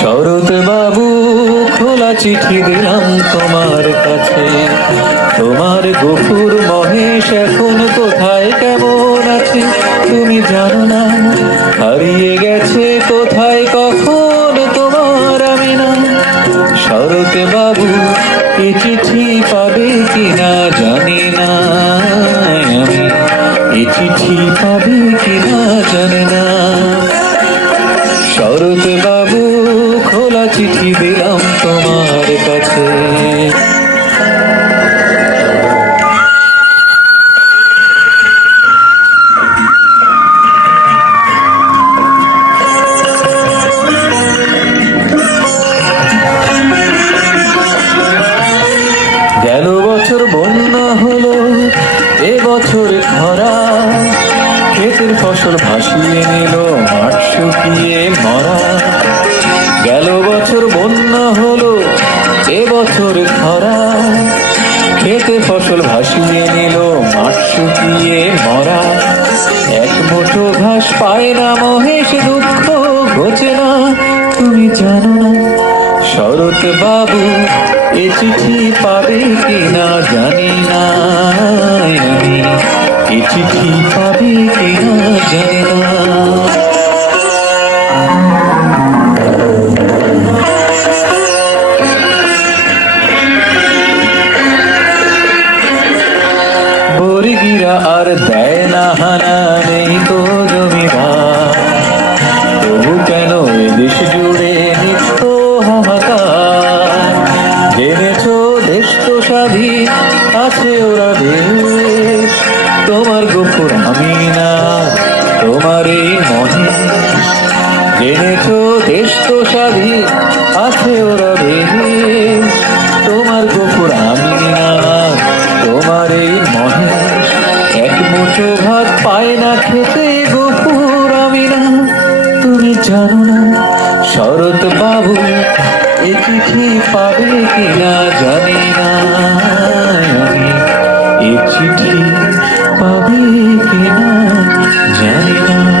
শরৎ বাবু, খোলা চিঠি দিলাম তোমার কাছে। তোমার গফুর মহেশ এখন কোথায় কেমন আছে তুমি জানো না। হারিয়ে গেছে কোথায় কখন তোমার আমি না। শরৎ বাবু, এ চিঠি পাবে কিনা জানি না আমি। এ চিঠি পাবে কিনা জানি না। শরৎ বাবু, খোলা চিঠি দিলাম তোমার কাছে। গেল বছর বন্যা হলো, এ বছর খরা। ক্ষেতের ফসল ভাসিয়ে নিল, মাঠ শুকিয়ে মরা। গেল বছর বন্যা হলো, এ বছর খরা। ক্ষেতে ফসল ভাসিয়ে নিল, মাঠ শুকিয়ে মরা। এক মুঠো ঘাস পায় না মহেশ, দুঃখ ঘোচে না তুমি জানো না। শরৎ বাবু, এ চিঠি পাবে কিনা জানি না আমি। এ চিঠি পাবে কিনা জানি না। বর্গিরা আর দেয় না হানা, নেই তো জমিদার। তবু কেন এদেশ জুড়ে নিত্য হাহাকার। জেনেছো দেশ তো স্বাধীন, আছে ওরা দেশ। তোমার গফুর আমি না, তোমার এই মহেশ। জেনেছো দেশ তো স্বাধীন, আছে ওরা দেশ। তোমার গফুর আমি না, তোমার এই মহেশ। এক মুঠো ভাত পায় না খেতে গফুর আমি না, তুমি জানো না। শরৎ বাবু, এ চিঠি পাবে কিনা জানি না আমি। এ চিঠি পাবে কিনা জানি না।